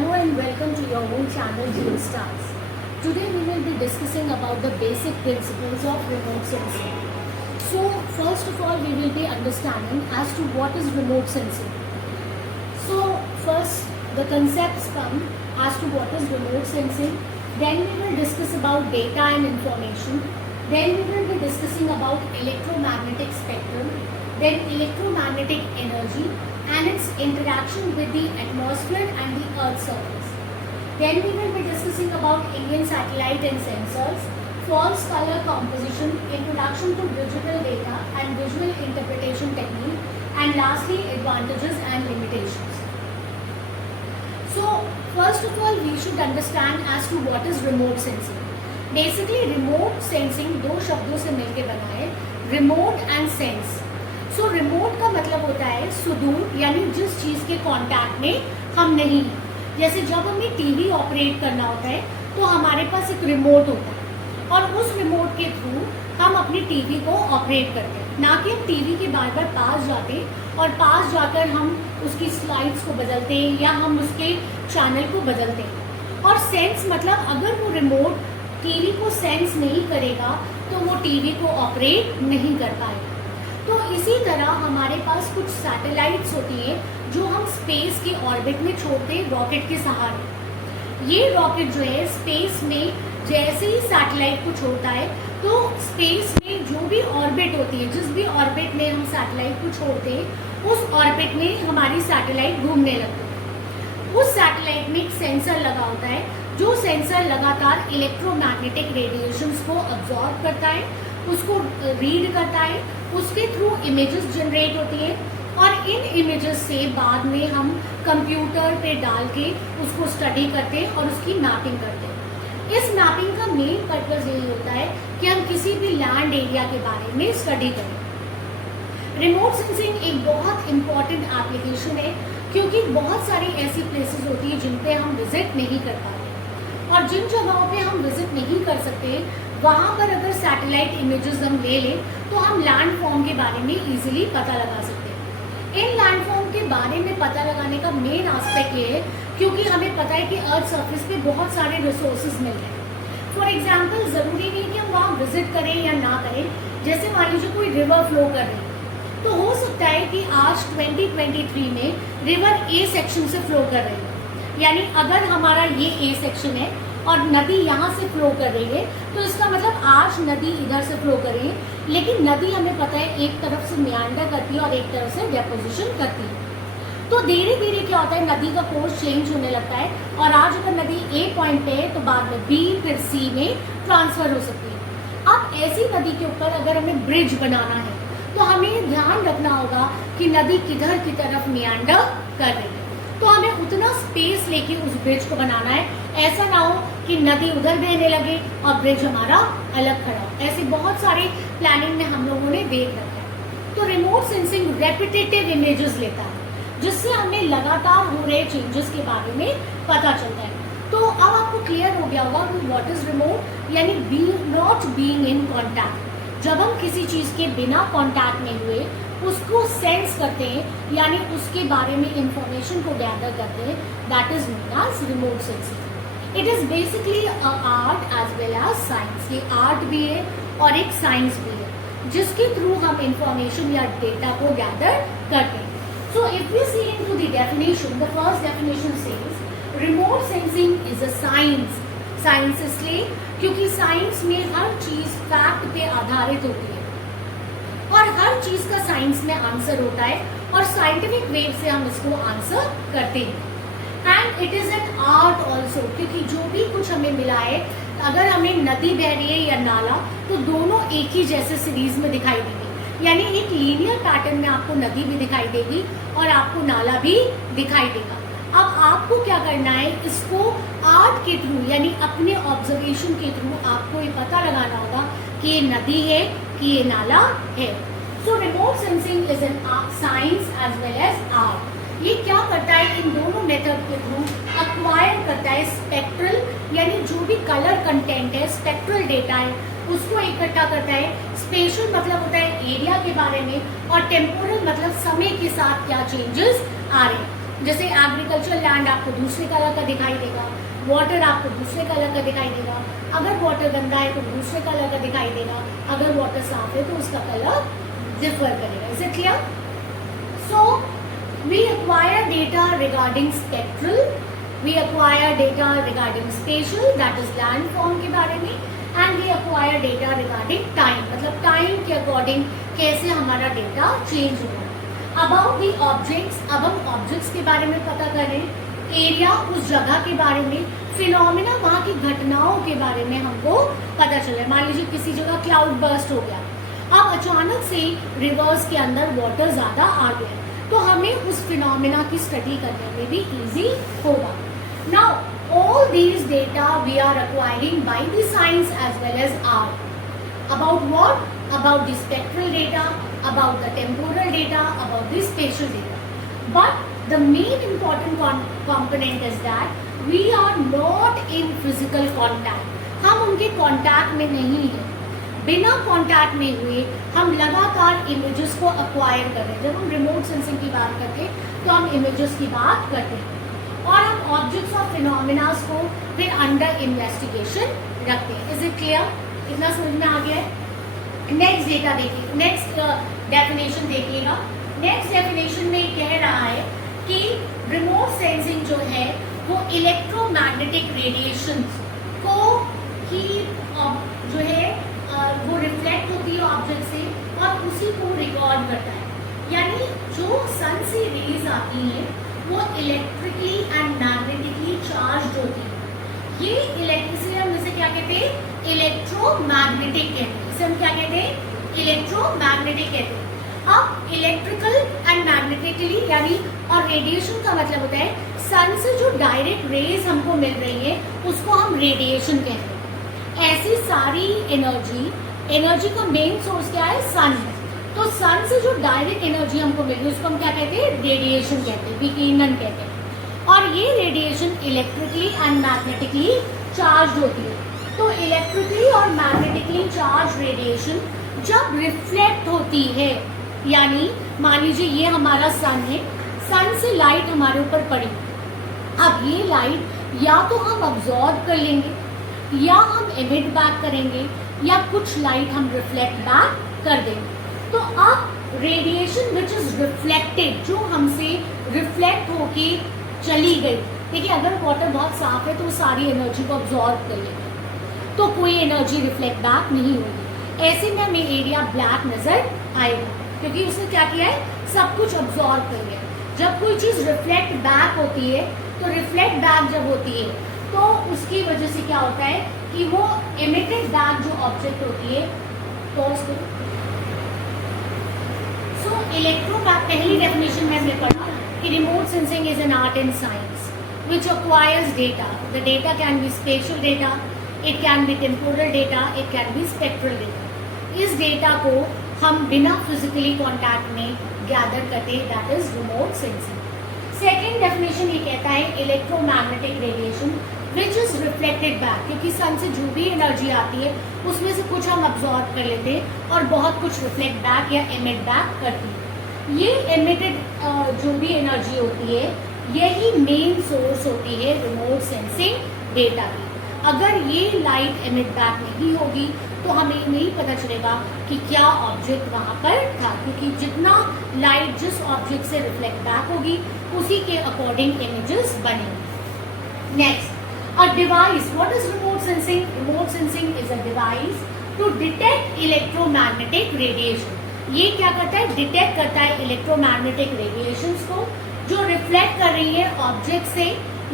Hello and welcome to your own channel GeoStars. Today we will be discussing about the basic principles of remote sensing. So first of all we will be understanding as to what is remote sensing. So first the concepts come as to what is remote sensing. Then we will discuss about data and information. Then we will be discussing about electromagnetic spectrum. Then electromagnetic energy and its interaction with the atmosphere and the Earth's surface. Then we will be discussing about Indian satellite and sensors, false color composition, introduction to digital data and visual interpretation technique, and lastly advantages and limitations. So first of all we should understand as to what is remote sensing. Basically remote sensing दो शब्दों से मिलकर बना है, remote and sense. So remote का मतलब होता है सुदूर, यानी जिस चीज़ के कांटेक्ट में हम नहीं हैं। जैसे जब हमें टीवी ऑपरेट करना होता है तो हमारे पास एक रिमोट होता है और उस रिमोट के थ्रू हम अपनी टीवी को ऑपरेट करते हैं, ना कि हम टीवी के बार बार पास जाते और पास जाकर हम उसकी स्लाइड्स को बदलते हैं या हम उसके चैनल को बदलते हैं। और सेंस मतलब अगर वो रिमोट टीवी को सेंस नहीं करेगा तो वो टीवी को ऑपरेट नहीं कर पाएगा। तो इसी तरह हमारे पास कुछ सैटेलाइट्स होती हैं जो हम स्पेस के ऑर्बिट में छोड़ते हैं रॉकेट के सहारे। ये रॉकेट जो है स्पेस में जैसे ही सैटेलाइट को छोड़ता है तो स्पेस में जो भी ऑर्बिट होती है, जिस भी ऑर्बिट में हम सैटेलाइट को छोड़ते हैं उस ऑर्बिट में हमारी सैटेलाइट घूमने लगती है। उस सैटेलाइट में एक सेंसर लगा होता है जो सेंसर लगातार इलेक्ट्रोमैग्नेटिक रेडिएशंस को अब्जॉर्ब करता है, उसको रीड करता है, उसके थ्रू इमेजेस जनरेट होती है और इन इमेजेस से बाद में हम कंप्यूटर पे डाल के उसको स्टडी करते हैं और उसकी मैपिंग करते हैं। इस मैपिंग का मेन पर्पस यही होता है कि हम किसी भी लैंड एरिया के बारे में स्टडी करें। रिमोट सेंसिंग एक बहुत इम्पॉर्टेंट एप्लीकेशन है क्योंकि बहुत सारी ऐसी प्लेसेस होती है जिन पे हम विजिट नहीं कर पाते और जिन जगहों पे हम विजिट नहीं कर सकते वहाँ पर अगर सैटेलाइट इमेजेस हम ले लें तो हम लैंडफॉर्म के बारे में इजीली पता लगा सकते हैं। इन लैंडफॉर्म के बारे में पता लगाने का मेन एस्पेक्ट ये है क्योंकि हमें पता है कि अर्थ सरफेस पे बहुत सारे रिसोर्सेज मिल रहे हैं। फॉर एग्जांपल ज़रूरी नहीं कि हम वहाँ विजिट करें या ना करें। जैसे मान लीजिए कोई रिवर फ्लो कर रही है तो हो सकता है कि आज 2023 में रिवर ए सेक्शन से फ्लो कर रही है, यानी अगर हमारा ये ए सेक्शन है और नदी यहाँ से फ्लो कर रही है तो इसका मतलब आज नदी इधर से फ्लो कर रही है, लेकिन नदी हमें पता है एक तरफ से मियांडर करती है और एक तरफ से डेपोजिशन करती है। तो धीरे धीरे क्या होता है नदी का कोर्स चेंज होने लगता है और आज अगर नदी ए पॉइंट पे है तो बाद में बी फिर सी में ट्रांसफर हो सकती है। अब ऐसी नदी के ऊपर अगर हमें ब्रिज बनाना है तो हमें ध्यान रखना होगा कि नदी किधर की तरफ मियांडर कर रही है, तो हमें उतना स्पेस लेके उस ब्रिज को बनाना है। ऐसा ना हो कि नदी उधर बहने लगे और ब्रिज हमारा अलग खड़ा हो। ऐसे बहुत सारे प्लानिंग में हम लोगों ने देख रखा है। तो रिमोट सेंसिंग रेपिटेटिव इमेजेस लेता है जिससे हमें लगातार हो रहे चेंजेस के बारे में पता चलता है। तो अब आपको क्लियर हो गया होगा कि व्हाट इज रिमोट, यानी नॉट बीइंग इन कॉन्टैक्ट। जब हम किसी चीज़ के बिना कॉन्टैक्ट में हुए उसको सेंस करते हैं, यानी उसके बारे में इंफॉर्मेशन को गैदर करते हैं, that is known as remote sensing. It is basically a art as well as science. ये आर्ट भी है और एक साइंस भी है जिसके थ्रू हम इंफॉर्मेशन या डेटा को गैदर करते हैं। So if we see into the definition, the first definition says remote sensing is a science. Science इसलिए क्योंकि साइंस में हर चीज़ फैक्ट पे आधारित होती है और हर चीज़ का साइंस में आंसर होता है और साइंटिफिक वे से हम इसको आंसर करते हैं। And it is an art also, क्योंकि जो भी कुछ हमें मिला है, अगर हमें नदी बह रही है या नाला तो दोनों एक ही जैसे सीरीज में दिखाई देंगे, यानी एक लीनियर पैटर्न में आपको नदी भी दिखाई देगी और आपको नाला भी दिखाई देगा। अब आपको क्या करना है, इसको आर्ट के थ्रू यानी अपने ऑब्जर्वेशन के थ्रू आपको ये पता लगाना होगा कि ये नदी है कि ये नाला है। So remote sensing is an science as well as art. ये क्या करता है, इन दोनों मेथड के थ्रू अक्वायर करता है स्पेक्ट्रल, यानी जो भी कलर कंटेंट है, स्पेक्ट्रल डेटा है, उसको इकट्ठा करता है। स्पेशल मतलब होता है एरिया के बारे में और टेम्पोरल मतलब समय के साथ क्या चेंजेस आ रहे हैं। जैसे एग्रीकल्चर लैंड आपको दूसरे कलर का दिखाई देगा, वाटर आपको दूसरे कलर का दिखाई देगा, अगर वाटर गंदा है तो दूसरे कलर का दिखाई देगा, अगर वाटर साफ है तो उसका कलर डिफर करेगा। Is it clear? So we acquire data regarding spectral, we acquire data regarding spatial that is land form के बारे में, and we acquire data regarding time, मतलब टाइम के अकॉर्डिंग कैसे हमारा डेटा चेंज होगा। अबाउट दी ऑब्जेक्ट्स, अब हम ऑब्जेक्ट्स के बारे में पता करें, एरिया उस जगह के बारे में, फिनोमिना वहाँ की घटनाओं के बारे में हमको पता चले। मान लीजिए किसी जगह क्लाउड बर्स्ट हो गया, अब अचानक से रिवर्स के अंदर वाटर ज़्यादा आ गया, तो हमें उस फिनोमिना की स्टडी करने में भी इजी होगा। Now all these data we are acquiring by the science as well as art. About what? About the spectral data, about the temporal data, about the spatial data. But the main important component is that we are not in physical contact. हम उनके contact में नहीं हैं। बिना contact में हुए हम लगातार images को acquire कर रहे हैं। जब हम remote sensing की बात करते हैं तो हम images की बात करते हैं और हम objects और phenomena को फिर under investigation रखते हैं। Is it clear? इतना समझ में आ गया है? नेक्स्ट डेटा देखिए, नेक्स्ट डेफिनेशन देखिएगा। नेक्स्ट डेफिनेशन में कह रहा है कि रिमोट सेंसिंग जो है वो इलेक्ट्रोमैग्नेटिक रेडिएशन को ही जो है वो रिफ्लेक्ट होती है ऑब्जेक्ट से और उसी को रिकॉर्ड करता है। यानी जो सन से रेज आती हैं वो इलेक्ट्रिकली एंड मैग्नेटिकली चार्ज होती है। ये इलेक्ट्रिसिटी हम जैसे क्या कहते हैं? इलेक्ट्रोमैग्नेटिक कहते हैं। इसे हम क्या कहते हैं? इलेक्ट्रोमैग्नेटिक कहते हैं। अब इलेक्ट्रिकल एंड मैग्नेटिकली यानी और रेडिएशन का मतलब होता है सन से जो डायरेक्ट रेज हमको मिल रही है उसको हम रेडिएशन कहते हैं। ऐसी सारी एनर्जी का मेन सोर्स क्या है? सन है। तो सन से जो डायरेक्ट एनर्जी हमको मिल रही है उसको हम क्या कहते हैं? रेडिएशन कहते हैं, विकिरणन कहते हैं। और ये radiation electrically and magnetically charge होती है। तो इलेक्ट्रिकली और मैग्नेटिकली चार्ज रेडिएशन जब रिफ्लेक्ट होती है, यानी मान लीजिए ये हमारा सन है, सन से लाइट हमारे ऊपर पड़ी, अब ये लाइट या तो हम अब्जॉर्ब कर लेंगे या हम एमिट बैक करेंगे या कुछ लाइट हम रिफ्लेक्ट बैक कर देंगे। तो अब रेडिएशन विच इज रिफ्लेक्टेड, जो हमसे रिफ्लेक्ट होके चली गई, देखिए अगर वाटर बहुत साफ है तो वो सारी एनर्जी को अब्जॉर्ब कर लेगा, तो कोई एनर्जी रिफ्लेक्ट बैक नहीं होगी। ऐसे में हमें एरिया ब्लैक नजर आएगा क्योंकि उसने क्या किया है? सब कुछ अब्जॉर्ब कर लिया। जब कोई चीज़ रिफ्लेक्ट बैक होती है तो रिफ्लेक्ट बैक जब होती है तो उसकी वजह से क्या होता है कि वो एमिटेड बैक जो ऑब्जेक्ट होती है तो उसको पहली डेफिनेशन में हमने पढ़ा कि remote sensing is an art and science which acquires data. The data can be spatial data, it can be temporal data, it can be spectral data. इस डेटा को हम बिना फिजिकली कॉन्टैक्ट में गैदर करते हैं, that is remote sensing. Second definition ये कहता है electromagnetic radiation which is reflected back, क्योंकि सन से जो भी एनर्जी आती है उसमें से कुछ हम अब्जॉर्ब कर लेते हैं और बहुत कुछ रिफ्लेक्ट बैक या एमिट बैक करती है। ये एमिटेड जो भी एनर्जी होती है यही मेन सोर्स होती है रिमोट सेंसिंग डेटा की। अगर ये लाइट एमिट बैक नहीं होगी तो हमें नहीं पता चलेगा कि क्या ऑब्जेक्ट वहाँ पर था, क्योंकि जितना लाइट जिस ऑब्जेक्ट से रिफ्लेक्ट बैक होगी उसी के अकॉर्डिंग इमेजेस बनेंगे। Next, a device. What is remote sensing? Remote sensing is a device to detect electromagnetic radiation. ये क्या करता है? डिटेक्ट करता है इलेक्ट्रोमैग्नेटिक रेडिएशंस को जो रिफ्लेक्ट कर रही है ऑब्जेक्ट से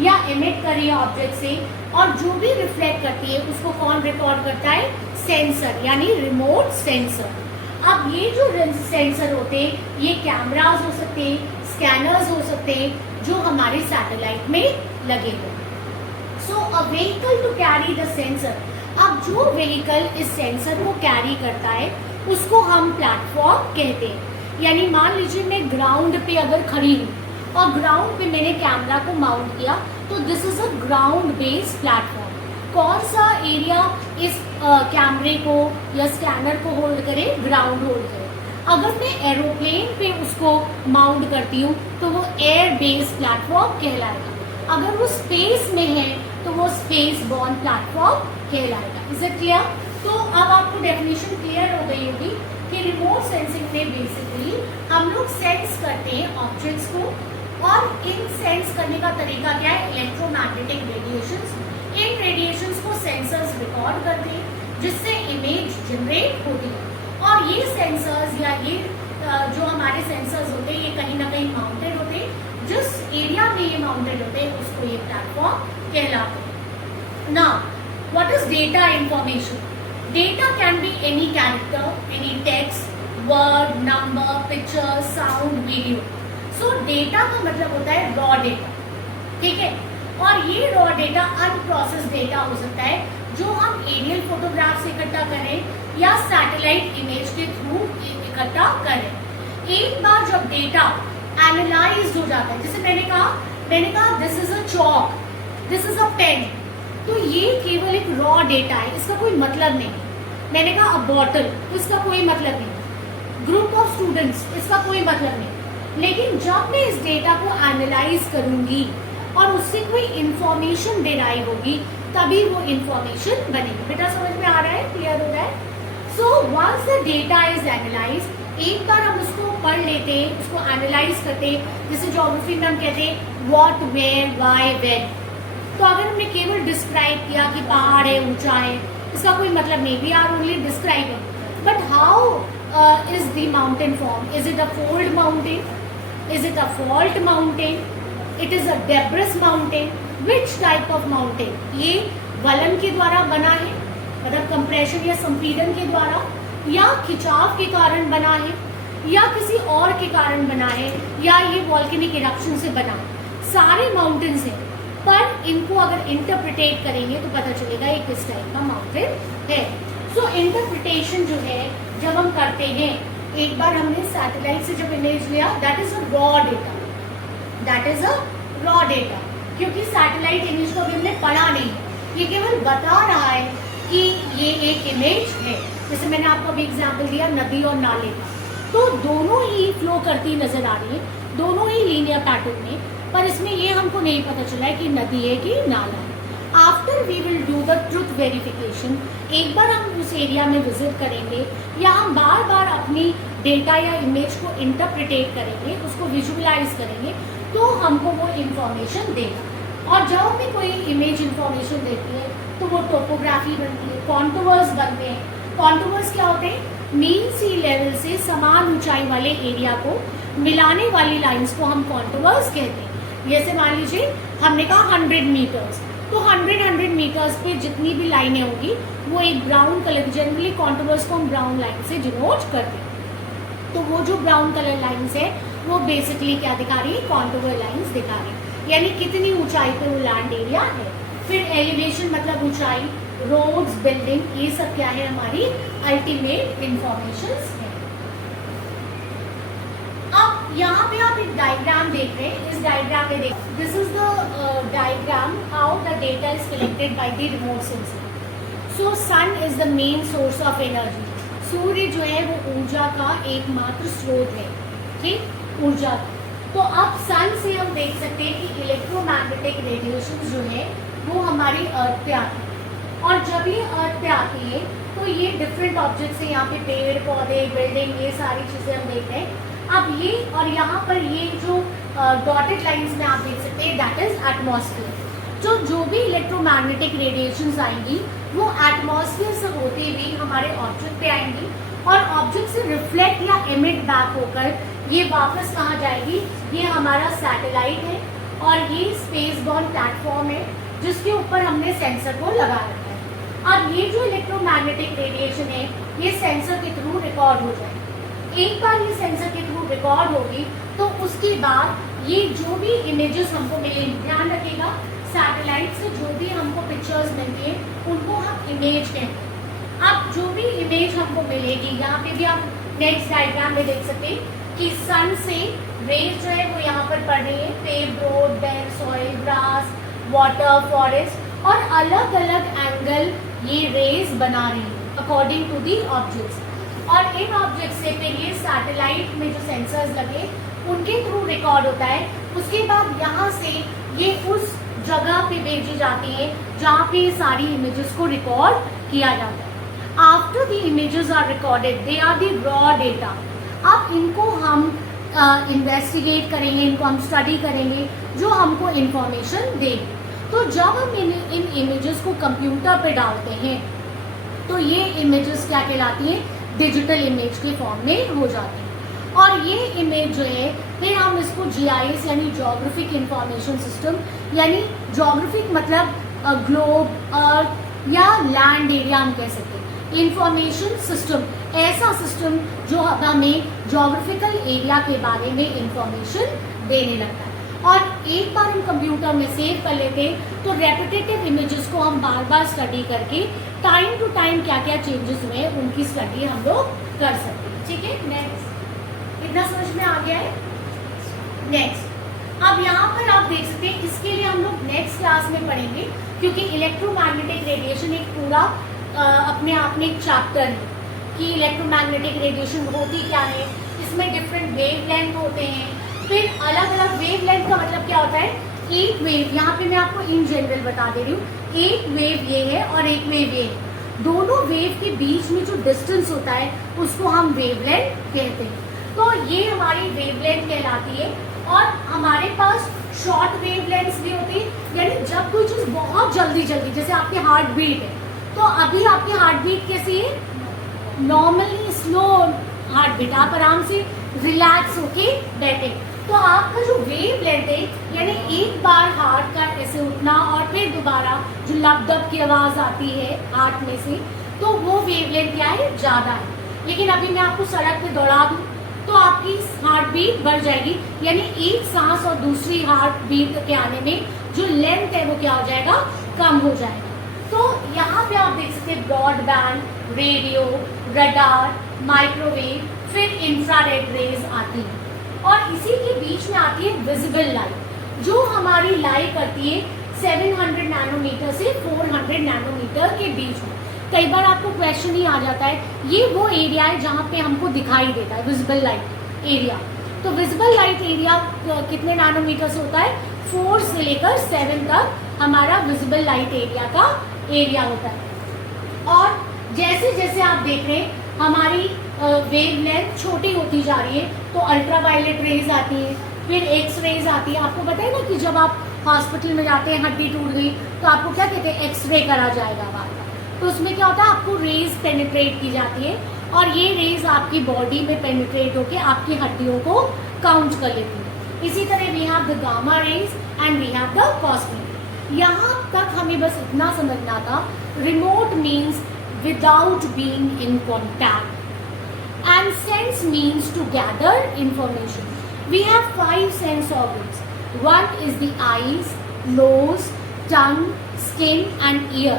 या एमिट कर रही है ऑब्जेक्ट से, और जो भी रिफ्लेक्ट करती है उसको कौन रिकॉर्ड करता है? सेंसर, यानी रिमोट सेंसर। अब ये जो सेंसर होते हैं ये कैमरास हो सकते हैं, स्कैनर्स हो सकते हैं जो हमारे सैटेलाइट में लगे हुए। So a vehicle to carry the sensor. अब जो व्हीकल इस सेंसर को कैरी करता है उसको हम प्लेटफॉर्म कहते हैं। यानी मान लीजिए मैं ग्राउंड पे अगर खड़ी हूँ और ग्राउंड पे मैंने कैमरा को माउंट किया तो this is a ground based platform. कौन सा एरिया इस कैमरे को या स्कैनर को होल्ड करे? ग्राउंड होल्ड करे। अगर मैं एरोप्लेन पे उसको माउंट करती हूँ तो वो एयर बेस्ड प्लेटफॉर्म कहलाएगा। अगर वो स्पेस में है तो वो स्पेस बॉर्न प्लेटफॉर्म कहलाएगा। Is it clear? तो अब आपको डेफिनेशन क्लियर हो गई होगी कि रिमोट सेंसिंग में बेसिकली हम लोग सेंस करते हैं ऑब्जेक्ट्स को, और इन सेंस करने का तरीका क्या है? Electromagnetic radiations. इन रेडिएशंस को सेंसर्स रिकॉर्ड करते हैं जिससे इमेज जनरेट होती है, और ये सेंसर्स या ये जो हमारे सेंसर्स होते हैं ये कहीं ना कहीं माउंटेड होते हैं। जिस एरिया में ये माउंटेड होते हैं उसको ये प्लेटफॉर्म कहलाते हैं। Now what is data information? Data can be any character, any text, word, number, picture, sound, video. So data का मतलब होता है रॉ डेटा, ठीक है? और ये रॉ डेटा अनप्रोसेस डेटा हो सकता है जो हम एरियल फोटोग्राफ से इकट्ठा करें या सैटेलाइट इमेज के थ्रू इकट्ठा करें। एक बार जब डेटा एनालाइज हो जाता है, जैसे मैंने कहा this is a chalk, this is a pen, तो ये केवल एक रॉ डेटा है, इसका कोई मतलब नहीं। मैंने कहा अ बॉटल, इसका कोई मतलब नहीं। ग्रुप ऑफ स्टूडेंट्स, इसका कोई मतलब नहीं। लेकिन जब मैं इस डेटा को एनालाइज करूंगी और उससे कोई इंफॉर्मेशन डिराइव होगी तभी वो इंफॉर्मेशन बनेगी। बेटा समझ में आ रहा है? क्लियर हो रहा है? So once the data is analyse, एक बार हम उसको पढ़ लेते हैं, उसको एनालाइज करते हैं, जैसे ज्योग्राफी में हम कहते हैं व्हाट, वेयर, व्हाई, व्हेन। तो अगर हमने केवल डिस्क्राइब किया कि पहाड़ है, ऊंचा है, इसका कोई मतलब नहीं, we are only describing. But how is the mountain form? Is it a fold mountain? Is it a fault mountain? It is a debris mountain? Which type of mountain? ये वलन के द्वारा बना है, मतलब कंप्रेशन या संपीड़न के द्वारा, या खिंचाव के कारण बना है, या किसी और के कारण बना है, या ये वॉल्केनिक इरप्शन से बना है। सारे माउंटेन्स हैं, पर इनको अगर इंटरप्रिटेट करेंगे तो पता चलेगा ये किस टाइप का माउंटेन है। सो इंटरप्रिटेशन जो है जब हम करते हैं, एक बार हमने सैटेलाइट से जब इमेज लिया, that is a raw data, that is a raw data, क्योंकि सैटेलाइट इमेज को अभी हमने पढ़ा नहीं, ये केवल बता रहा है कि ये एक इमेज है। जैसे मैंने आपको अभी एग्जाम्पल दिया नदी और नाले का, तो दोनों ही फ्लो करती नजर आ रही है, दोनों ही लीनियर पैटर्न में, पर इसमें ये हमको नहीं पता चला है कि नदी है कि नाला है। After we will do the truth verification, एक बार हम उस एरिया में विजिट करेंगे या हम बार बार अपनी डेटा या इमेज को इंटरप्रिटेट करेंगे, उसको विजुअलाइज करेंगे, तो हमको वो इंफॉर्मेशन देगा। और जब हमें कोई इमेज इंफॉर्मेशन देती है तो वो टोपोग्राफी बनती है, कॉन्टूर्स बनते हैं। कॉन्टूर्स क्या होते हैं? मीन सी लेवल से समान ऊंचाई वाले एरिया को मिलाने वाली लाइंस को हम कॉन्टूर्स कहते हैं। जैसे मान लीजिए हमने कहा 100 मीटर्स, तो 100 मीटर्स पे जितनी भी लाइनें होगी वो एक ब्राउन कलर, जनरली कॉन्टूर्स को हम ब्राउन लाइन से डिनोट करते हैं। तो वो जो ब्राउन कलर लाइंस है वो बेसिकली क्या दिखा रही है? कॉन्टूर लाइंस दिखा रही है, यानी कितनी ऊंचाई पे वो लैंड एरिया है। फिर एलिवेशन मतलब ऊंचाई, रोड्स, बिल्डिंग, ये सब क्या है? हमारी अल्टीमेट इंफॉर्मेशंस है। अब यहाँ पे आप एक डायग्राम देख रहे हैं, इस डायग्राम में देख, this is the diagram how the data is collected by the remote sensor. So sun is the main source of energy, सूर्य जो है वो ऊर्जा का एकमात्र स्रोत है, ठीक, ऊर्जा। तो अब सन से हम देख सकते हैं कि इलेक्ट्रोमैग्नेटिक रेडिएशन जो है वो हमारी अर्थ पे आती है, और जब ये अर्थ पे आती है तो ये डिफरेंट ऑब्जेक्ट्स है, यहाँ पे पेड़ पौधे, बिल्डिंग, ये सारी चीज़ें हम देख रहे हैं। अब ये और यहाँ पर ये जो डॉटेड लाइंस में आप देख सकते हैं, दैट इज एटमॉस्फेयर। जो भी इलेक्ट्रोमैग्नेटिक रेडिएशंस आएंगी वो एटमॉस्फेयर से होते हुए हमारे ऑब्जेक्ट पे आएंगी, और ऑब्जेक्ट से रिफ्लेक्ट या एमिट बैक होकर ये वापस कहाँ जाएगी? ये हमारा सैटेलाइट है और ये स्पेस बॉर्न प्लेटफॉर्म है जिसके ऊपर हमने सेंसर को लगा रखा है। अब ये जो इलेक्ट्रोमैग्नेटिक रेडिएशन है ये सेंसर के थ्रू रिकॉर्ड हो जाएगी। एक बार ये सेंसर के थ्रू रिकॉर्ड होगी तो उसके बाद ये जो भी इमेजेस हमको मिलेंगी, ध्यान रखिएगा सैटेलाइट से जो भी हमको पिक्चर्स मिलती हैं उनको हम इमेज कहते हैं। अब जो भी इमेज हमको मिलेगी, यहाँ पे भी आप नेक्स्ट डायग्राम में देख सकते हैं कि सन से रेज जो है वो यहाँ पर पड़ रही है, paved road, bed, soil, grass, water, forest, और अलग अलग एंगल ये रेज बना रही है अकॉर्डिंग टू दी ऑब्जेक्ट्स। और इन ऑब्जेक्ट से फिर ये सैटेलाइट में जो सेंसर्स लगे उनके थ्रू रिकॉर्ड होता है। उसके बाद यहाँ से ये उस जगह पे भेजी जाती है जहाँ पे सारी इमेजेस को रिकॉर्ड किया जाता है। After the images are recorded they are the raw data. अब इनको हम इन्वेस्टिगेट करेंगे, इनको हम स्टडी करेंगे जो हमको इंफॉर्मेशन देगी। तो जब हम इन इमेजेस को कंप्यूटर पे डालते हैं तो ये इमेजेस क्या कहलाती हैं, डिजिटल इमेज के फॉर्म में हो जाती हैं। और ये इमेज जो है फिर हम इसको GIS यानी जोग्राफिक इंफॉर्मेशन सिस्टम, यानी जोग्राफिक मतलब ग्लोब, अर्थ या लैंड एरिया हम कह सकते हैं, इंफॉर्मेशन सिस्टम, ऐसा सिस्टम जो हमें जोग्राफिकल एरिया के बारे में इंफॉर्मेशन देने लगता है। और एक बार हम कंप्यूटर में सेव कर लेते हैं तो रेपिटेटिव इमेजेस को हम बार बार स्टडी करके टाइम टू टाइम क्या क्या चेंजेस हुए उनकी स्टडी हम लोग कर सकते हैं। ठीक है, नेक्स्ट, इतना समझ में आ गया है। नेक्स्ट, अब यहाँ पर आप देख सकते हैं, इसके लिए हम लोग नेक्स्ट क्लास में पढ़ेंगे क्योंकि इलेक्ट्रोमैग्नेटिक रेडिएशन एक पूरा अपने आप में एक चैप्टर है कि इलेक्ट्रोमैग्नेटिक रेडिएशन होती क्या है, इसमें डिफरेंट वेव लेंथ होते हैं। फिर अलग अलग वेव लेंथ का मतलब क्या होता है, एक वेव, यहाँ पे मैं आपको इन जनरल बता दे रही हूँ, एक वेव ये है और एक वेव ये है, दोनों वेव के बीच में जो डिस्टेंस होता है उसको हम वेव लेंथ कहते हैं। तो ये हमारी वेव लेंथ कहलाती है। और हमारे पास शॉर्ट वेव लेंथ भी होती है, यानी जब कोई चीज़ बहुत जल्दी जल्दी, जैसे आपकी हार्ट बीट है, तो अभी आपकी हार्ट बीट कैसी है, नॉर्मली स्लो हार्ट बीट, आप आराम से रिलैक्स होके बैठे, तो आपका जो वेव लेंथ है, यानी एक बार हार्ट का ऐसे उठना और फिर दोबारा जो लपदप की आवाज़ आती है हार्ट में से, तो वो वेव लेंथ क्या है, ज़्यादा है। लेकिन अभी मैं आपको सड़क पे दौड़ा दूँ तो आपकी हार्ट बीट बढ़ जाएगी, यानी एक सांस और दूसरी हार्ट बीट के आने में जो लेंथ है वो क्या हो जाएगा, कम हो जाएगा। तो यहाँ पे आप देख सकते हैं ब्रॉडबैंड, रेडियो, रडार, माइक्रोवेव, फिर इंफ्रारेड रेज आती है। और इसी के बीच में आती है विजिबल लाइट, जो हमारी लाइट करती है 700 नैनोमीटर से 400 नैनोमीटर के बीच में। कई बार आपको क्वेश्चन ही आ जाता है, ये वो एरिया है जहाँ पे हमको दिखाई देता है विजिबल लाइट एरिया। तो विजिबल लाइट एरिया कितने नैनोमीटर से होता है, 4 से लेकर 7 तक हमारा विजिबल लाइट एरिया का एरिया होता है। और जैसे जैसे आप देख रहे हैं हमारी वेव लेंथ छोटी होती जा रही है, तो अल्ट्रावायलेट रेज आती है, फिर एक्स रेज आती है। आपको पता है ना कि जब आप हॉस्पिटल में जाते हैं, हड्डी टूट गई तो आपको क्या कहते हैं, एक्सरे करा जाएगा बार बार, तो उसमें क्या होता है, आपको रेज पेनिट्रेट की जाती है और ये रेज आपकी बॉडी में पेनिट्रेट होकर आपकी हड्डियों को काउंट कर लेती है। इसी तरह we have the gamma rays and we have the cosmic. यहाँ तक हमें बस इतना समझना था, remote means without being in contact, and sense means to gather information. We have 5 sense organs. One is the eyes, nose, tongue, skin and ear.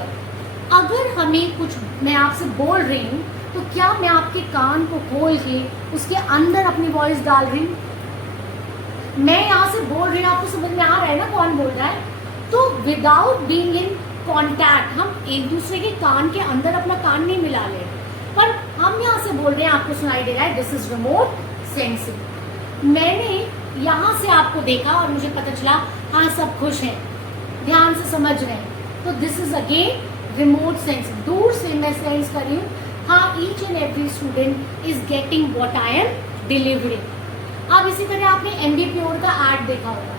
अगर हमें कुछ, मैं आपसे बोल रही हूँ तो क्या मैं आपके कान को खोल के उसके अंदर अपनी वॉइस डाल रही हूँ? मैं यहाँ से बोल रही हूँ, आपको समझ में आ रहा है ना कौन बोल रहा है? तो विदाउट बीइंग इन कॉन्टैक्ट, हम एक दूसरे के कान के अंदर अपना कान नहीं मिला ले, पर हम यहाँ से बोल रहे हैं, आपको सुनाई दे रहा है, दिस इज रिमोट सेंसिंग। मैंने यहाँ से आपको देखा और मुझे पता चला हाँ सब खुश हैं, ध्यान से समझ रहे हैं, तो this is again remote sensing. दूर से मैं सेंस कर रही हूँ, हाँ each and every student is getting what I am delivering. अब इसी तरह आपने एमबी प्योर का ऐड देखा होगा,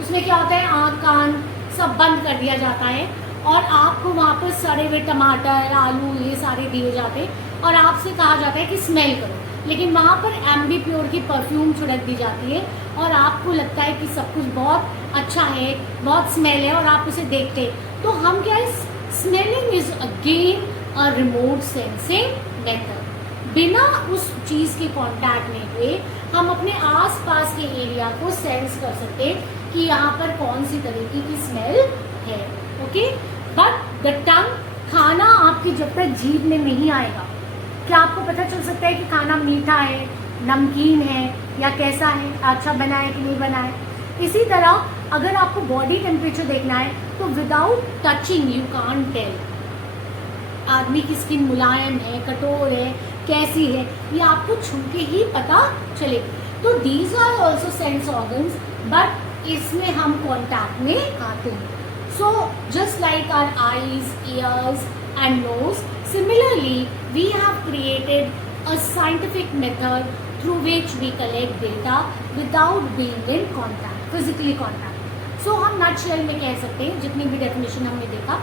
उसमें क्या होता है, आँख कान सब बंद कर दिया जाता है और आपको वहाँ पर सड़े हुए टमाटर, आलू, ये सारे दिए जाते हैं और आपसे कहा जाता है कि स्मेल करो, लेकिन वहाँ पर एमबी प्योर की परफ्यूम छिड़क दी जाती है और आपको लगता है कि सब कुछ बहुत अच्छा है, बहुत स्मेल है और आप उसे देखते हैं। तो हम क्या है, smelling is again a remote sensing method. बिना उस चीज़ के कॉन्टैक्ट में हुए हम अपने आसपास के एरिया को सेंस कर सकते हैं कि यहाँ पर कौन सी तरीके की स्मेल है। ओके, बट द टंग, खाना आपकी जब तक जीभ में नहीं आएगा, क्या आपको पता चल सकता है कि खाना मीठा है, नमकीन है या कैसा है, अच्छा बना है कि नहीं बना है? इसी तरह अगर आपको बॉडी टेम्परेचर देखना है तो without touching you can't tell आदमी की स्किन मुलायम है, कठोर है, कैसी है, ये आपको छू के ही पता चलेगी। तो these are also sense organs, but इसमें हम कॉन्टैक्ट में आते हैं। So just like our eyes, ears and nose, similarly we have created a scientific method through which we collect data without being in contact, physically contact. So हम nutshell में कह सकते हैं, जितनी भी definition हमने देखा,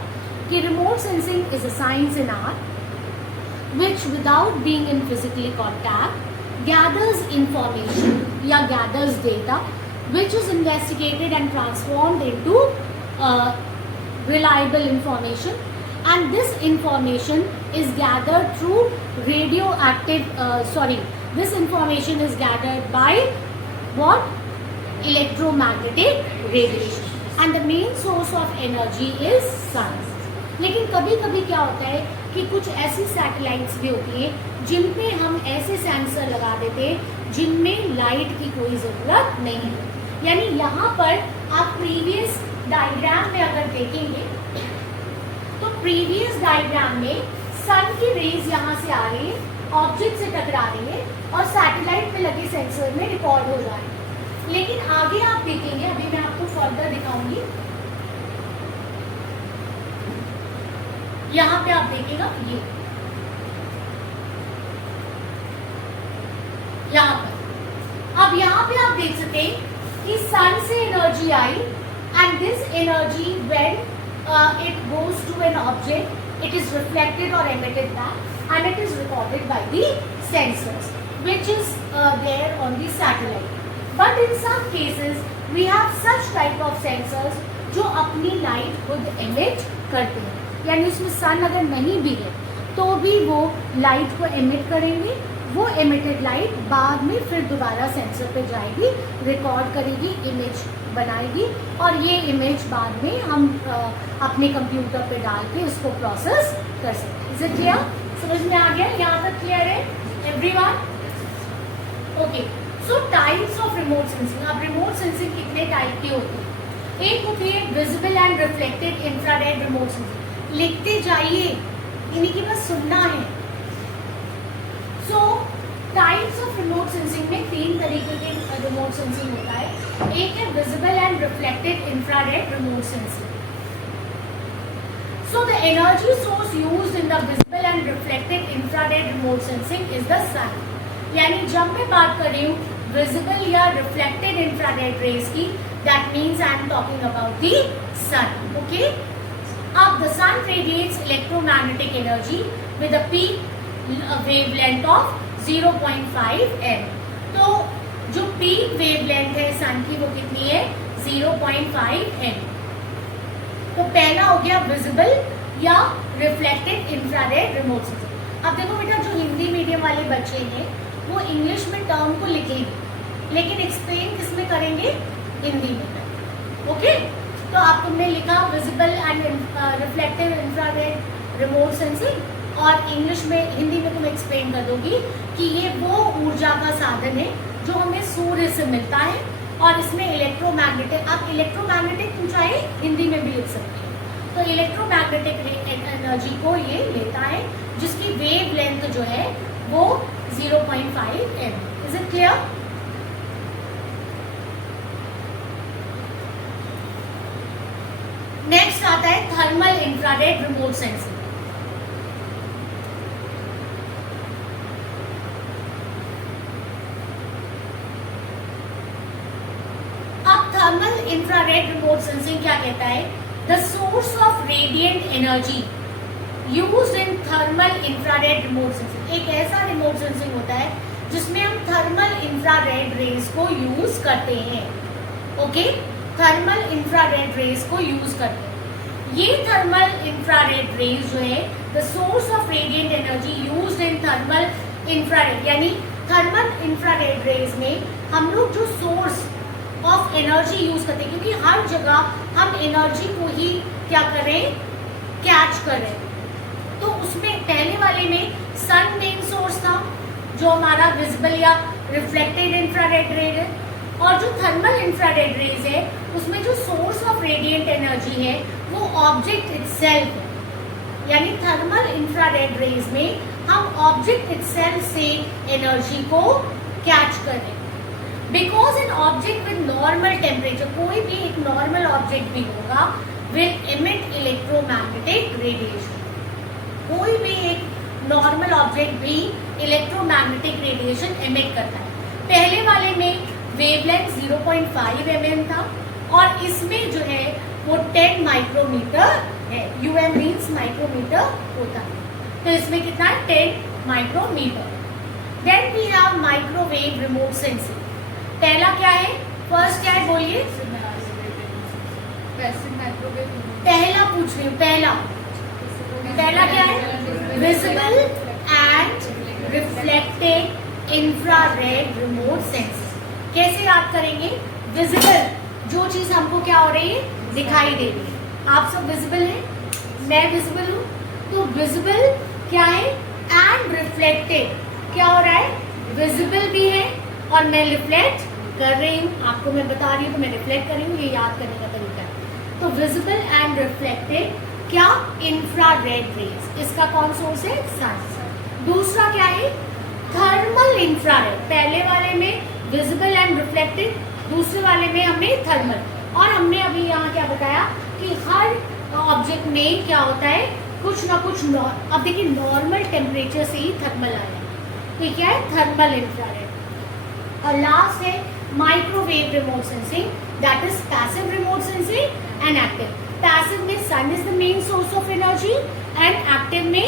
कि remote sensing is a science in art which without being in physically contact gathers information या gathers data which is investigated and transformed into reliable information, and this information is gathered through this information is gathered by what? Electromagnetic radiation, and the main source of energy is sun. लेकिन कभी कभी क्या होता है कि कुछ ऐसी satellites भी होती हैं जिन पे हम ऐसे सेंसर लगा देते हैं जिनमें लाइट की कोई ज़रूरत नहीं है। यानी यहाँ पर आप प्रीवियस डायग्राम में अगर देखेंगे तो प्रीवियस डायग्राम में सन की रेज यहाँ से आ रही है, ऑब्जेक्ट से टकरा रही है और सैटेलाइट पे लगे सेंसर में रिकॉर्ड हो जा रही है। लेकिन आगे आप देखेंगे, अभी मैं आपको फर्दर दिखाऊंगी, यहाँ पे आप देखिएगा ये यहाँ पर, अब यहाँ पे आप देख सकते हैं कि सन से energy I and this energy when it goes to an object, it is reflected or emitted back and it is recorded by the sensors which is there on the satellite. But in some cases we have such type of sensors जो अपनी light खुद emit करते हैं, यानी उसमें सन अगर नहीं भी है तो भी वो लाइट को emit करेंगे, वो emitted लाइट बाद में फिर दोबारा सेंसर पे जाएगी, रिकॉर्ड करेगी, इमेज बनाएगी और ये इमेज बाद में हम अपने कंप्यूटर पे डाल के उसको प्रोसेस कर सकते हैं। Is it clear? समझ में आ गया? यहाँ तक क्लियर है everyone? Okay, so types of remote sensing. अब रिमोट सेंसिंग कितने टाइप की होती है? एक होती है visible and reflected infrared remote sensing. लिखते जाइए, इन्हीं की बस सुनना है। सो टाइप्स ऑफ रिमोट सेंसिंग में 3 तरीके के रिमोट सेंसिंग होता है। एक है visible and reflected infrared remote sensing. So the energy source used in the visible and reflected infrared remote sensing is the sun. यानी जब मैं बात कर रही हूँ विजिबल या रिफ्लेक्टेड इंफ्रारेड रेज की, that means I am talking about the sun. Okay, अब the sun radiates electromagnetic energy with a peak wavelength of 0.5 m। तो जो पीक वेवलेंथ है सन की वो कितनी है? 0.5 m। तो पहला हो गया विजिबल या रिफ्लेक्टेड इंफ्रारेड रिमोट सेंसिंग। अब देखो बेटा, जो हिंदी मीडियम वाले बच्चे हैं वो इंग्लिश में टर्म को लिखेंगे, लेकिन एक्सप्लेन किस में करेंगे? हिंदी में। ओके, तो आप तुमने लिखा visible and reflected infrared remote sensing और इंग्लिश में, हिंदी में तुम एक्सप्लेन कर दोगी कि ये वो ऊर्जा का साधन है जो हमें सूर्य से मिलता है और इसमें इलेक्ट्रोमैग्नेटिक, आप इलेक्ट्रोमैग्नेटिक तुम चाहे हिंदी में भी लिख सकते हैं। तो इलेक्ट्रोमैग्नेटिक एनर्जी को ये लेता है जिसकी वेव लेंथ जो है वो 0.5 m। Is it clear? Next आता है thermal infrared remote sensing. Thermal infrared remote sensing क्या कहता है? The source of radiant energy used in thermal infrared remote sensing. एक ऐसा रिमोट सेंसिंग होता है जिसमें हम थर्मल इंफ्रारेड रेज को यूज करते हैं। ओके, थर्मल इंफ्रारेड रेज को यूज करते हैं। ये थर्मल इंफ्रारेड रेज जो है the source of radiant energy used in thermal infrared, यानी थर्मल इंफ्रारेड रेज में हम लोग जो सोर्स ऑफ एनर्जी यूज करते हैं, क्योंकि हर जगह हम एनर्जी को ही क्या कर रहे हैं? कैच कर रहे हैं। तो उसमें पहले वाले में सन मेन सोर्स था जो हमारा विजिबल या रिफ्लेक्टेड इंफ्रारेड रेज है, और जो थर्मल इंफ्रारेड रेज है उसमें जो सोर्स ऑफ रेडिएंट एनर्जी है वो ऑब्जेक्ट इटसेल्फ है। यानी थर्मल इंफ्रारेड रेज में हम ऑब्जेक्ट इटसेल्फ से एनर्जी को कैच कर रहे हैं। Because an object with normal temperature, कोई भी एक नॉर्मल ऑब्जेक्ट भी होगा, विल एमिट इलेक्ट्रोमैग्नेटिक रेडिएशन। कोई भी एक नॉर्मल ऑब्जेक्ट भी इलेक्ट्रोमैग्नेटिक रेडिएशन एमिट करता है। पहले वाले में वेवलेंथ 0.5 mm था और इसमें जो है वो 10 माइक्रोमीटर है। UM मीन्स माइक्रोमीटर होता है, तो इसमें कितना है 10 micrometre. Then we have microwave remote sensing. पहला क्या है, फर्स्ट क्या है बोलिए, पहला पूछ रही हूँ, पहला क्या है, visible and reflected infrared remote sensing. कैसे याद करेंगे, विजिबल जो चीज हमको क्या हो रही है, दिखाई दे रही है। आप सब विजिबल हैं, मैं विजिबल हूँ, तो विजिबल क्या है, एंड रिफ्लेक्टेड क्या हो रहा है, विजिबल भी है और मैं रिफ्लेक्ट कर रही हूँ। आपको मैं बता रही हूँ तो मैं रिफ्लेक्ट कर रही हूँ, ये याद करने का तरीका है। तो विजिबल एंड रिफ्लेक्टेड क्या, इंफ्रारेड रेज, इसका कौन सोर्स है, सन। दूसरा क्या है, थर्मल इंफ्रारेड। पहले वाले में विजिबल एंड रिफ्लेक्टेड, दूसरे वाले में हमने थर्मल। और हमने अभी यहाँ क्या बताया कि हर ऑब्जेक्ट में क्या होता है, कुछ ना कुछ अब देखिए नॉर्मल टेम्परेचर से ही थर्मल आया, तो क्या है, थर्मल इंफ्रारेड। और लास्ट है microwave remote sensing, that is passive remote sensing and active. Passive में sun is the main source of energy and active में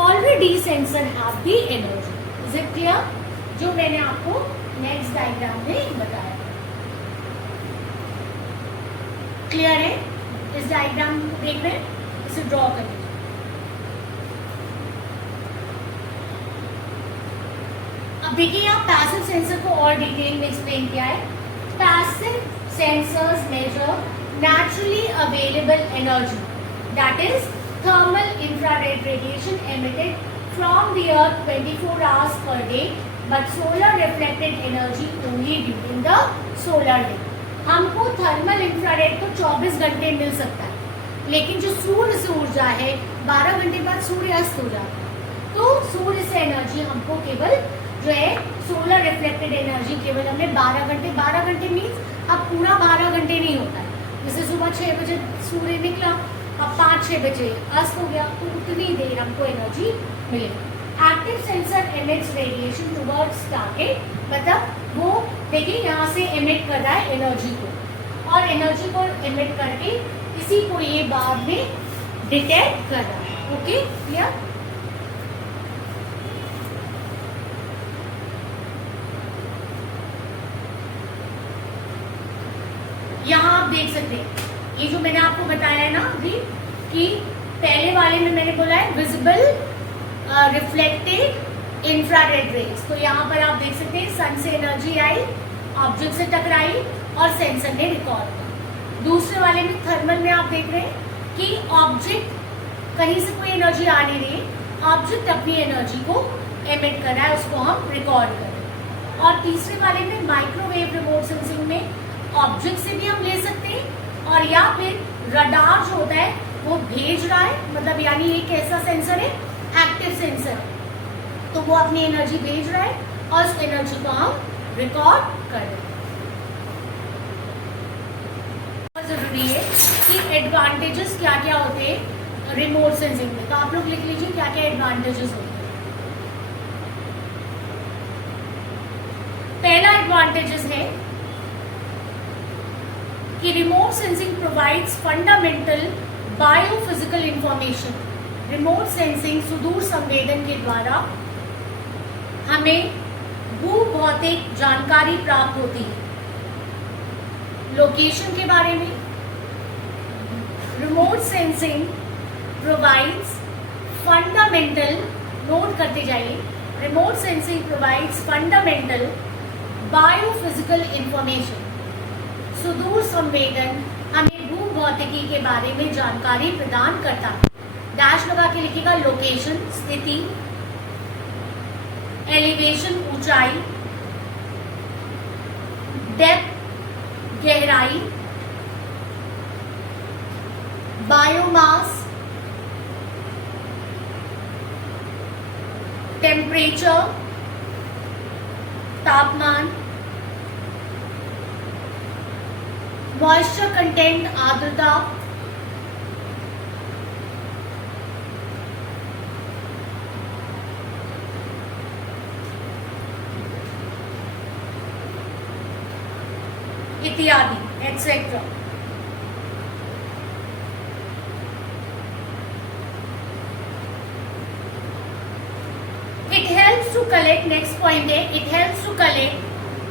already sensor have the energy. Is it clear, जो मैंने आपको next diagram में बताया। Clear है, इस diagram को देख रहे हैं, इसे ड्रॉ करें। अब देखिए यहाँ पैसिव सेंसर को और डिटेल में एक्सप्लेन किया है। Passive sensors measure naturally available energy, that is thermal infrared radiation emitted from the earth 24 hours per day, but solar reflected energy only during the solar day. हमको thermal infrared तो 24 घंटे मिल सकता है, लेकिन जो सूर्य से ऊर्जा है 12 घंटे बाद सूर्य अस्त हो जाता है, तो सूर्य से एनर्जी हमको केवल जो है सोलर रिफ्लेक्टेड एनर्जी केवल हमें 12 घंटे मीन्स अब पूरा 12 घंटे नहीं होता है। जैसे सुबह 6 बजे सूर्य निकला, अब 5-6 बजे अस्त हो गया, तो उतनी देर हमको एनर्जी मिलेगी। Active sensor emits radiation towards target, मतलब वो देखिए यहाँ से एमिट कर रहा है एनर्जी को, और एनर्जी को एमिट करके इसी को ये बाद में डिटेक्ट कर रहा है। Okay clear. यहाँ आप देख सकते हैं, ये जो मैंने आपको बताया है ना अभी, कि पहले वाले में मैंने बोला है विजिबल रिफ्लेक्टेड इंफ्रारेड रेज। तो यहाँ पर आप देख सकते हैं सन से एनर्जी आई, ऑब्जेक्ट से टकराई और सेंसर ने रिकॉर्ड किया। दूसरे वाले में थर्मल में आप देख रहे हैं कि ऑब्जेक्ट कहीं से कोई एनर्जी आ नहीं रही है, ऑब्जेक्ट अपनी एनर्जी को एमिट कर रहा है, उसको हम रिकॉर्ड कर रहे हैं। और तीसरे वाले में माइक्रोवेव रिमोट सेंसिंग में ऑब्जेक्ट से भी हम ले सकते हैं, और या फिर रडार जो होता है वो भेज रहा है, मतलब यानी एक ऐसा सेंसर है, एक्टिव सेंसर है, तो वो अपनी एनर्जी भेज रहा है और उस एनर्जी को हम रिकॉर्ड कर रहे हैं। जरूरी है कि एडवांटेजेस क्या क्या होते हैं रिमोट सेंसिंग में, तो आप लोग लिख लीजिए क्या क्या एडवांटेजेस होते हैं। पहला एडवांटेजेस है कि remote sensing provides fundamental biophysical information. Remote sensing सुदूर संवेदन के द्वारा हमें भूभौतिक जानकारी प्राप्त होती है, लोकेशन के बारे में। Remote sensing provides fundamental, note करते जाइए, remote sensing provides fundamental biophysical information. सुदूर संवेदन हमें भूभौतिकी के बारे में जानकारी प्रदान करता है। डैश लगा के लिखिएगा, लोकेशन स्थिति, एलिवेशन ऊंचाई, डेप्थ गहराई, बायोमास, टेम्परेचर, तापमान, मॉइस्चर कंटेंट, आर्द्रता, इत्यादि etcetera. It helps to collect, next point है, it helps to collect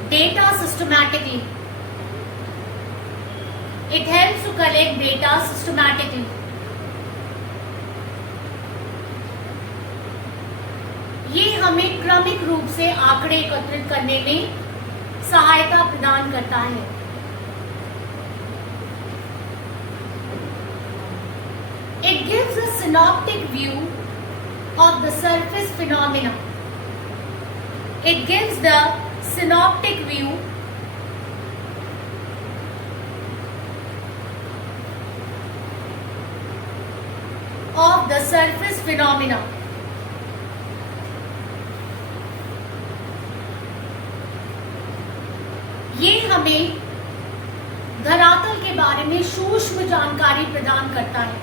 data systematically. It helps to collect data systematically. ये हमें क्रमिक रूप से आंकड़े एकत्रित करने में सहायता प्रदान करता है। It gives a synoptic view of the surface phenomena. It gives the synoptic view of the surface phenomena. ये हमें धरातल के बारे में सूक्ष्म जानकारी प्रदान करता है।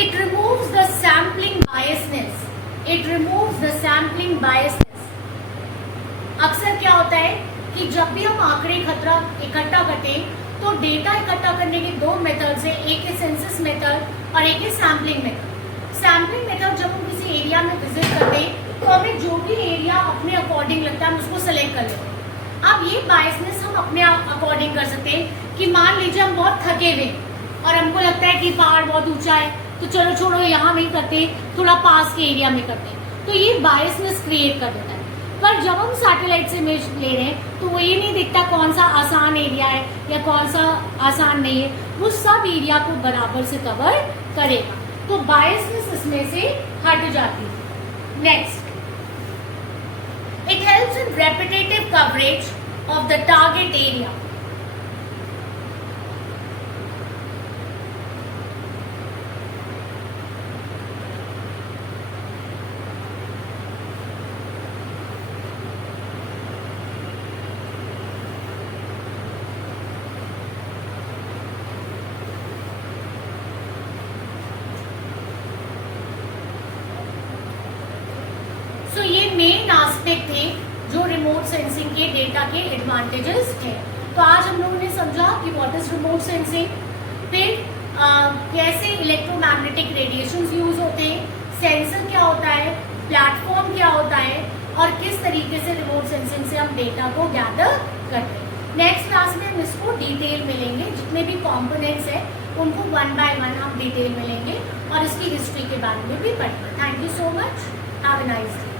It removes the sampling biasness. It removes the sampling biasness. अक्सर क्या होता है कि जब भी हम आंकड़े इकट्ठा करते हैं तो डेटा इकट्ठा करने के दो मेथड्स हैं, एक है सेंसस मेथड और एक है सैम्पलिंग मेथड। सैम्पलिंग मेथड जब हम किसी एरिया में विजिट करते हैं तो हमें जो भी एरिया अपने अकॉर्डिंग लगता है हम उसको सेलेक्ट कर लेते हैं। अब ये बायसनेस हम अपने अकॉर्डिंग कर सकते हैं कि मान लीजिए हम बहुत थके हुए और हमको लगता है कि पहाड़ बहुत ऊंचा है तो चलो छोड़ो यहाँ नहीं करते, थोड़ा पास के एरिया में करते हैं, तो ये बायसनेस क्रिएट कर देता है। पर जब हम सैटेलाइट से इमेज ले रहे हैं तो वो ये नहीं दिखता कौन सा आसान एरिया है या कौन सा आसान नहीं है, वो सब एरिया को बराबर से कवर करेगा, तो बायसनेस इसमें से हट जाती है। Next, it helps in repetitive coverage of the target area. तो ये मेन एस्पेक्ट थे जो रिमोट सेंसिंग के डेटा के एडवांटेजेस थे। तो आज हम लोगों ने समझा कि व्हाट इज रिमोट सेंसिंग, फिर कैसे इलेक्ट्रोमैग्नेटिक रेडिएशंस यूज होते हैं, सेंसर क्या होता है, प्लेटफॉर्म क्या होता है और किस तरीके से रिमोट सेंसिंग से हम डेटा को गैदर करते हैं। नेक्स्ट क्लास में हम इसको डिटेल में लेंगे, जितने भी कॉम्पोनेंट्स हैं उनको 1 by 1 हम डिटेल में लेंगे और इसकी हिस्ट्री के बारे में भी पढ़ेंगे। Thank you so much, have a nice day.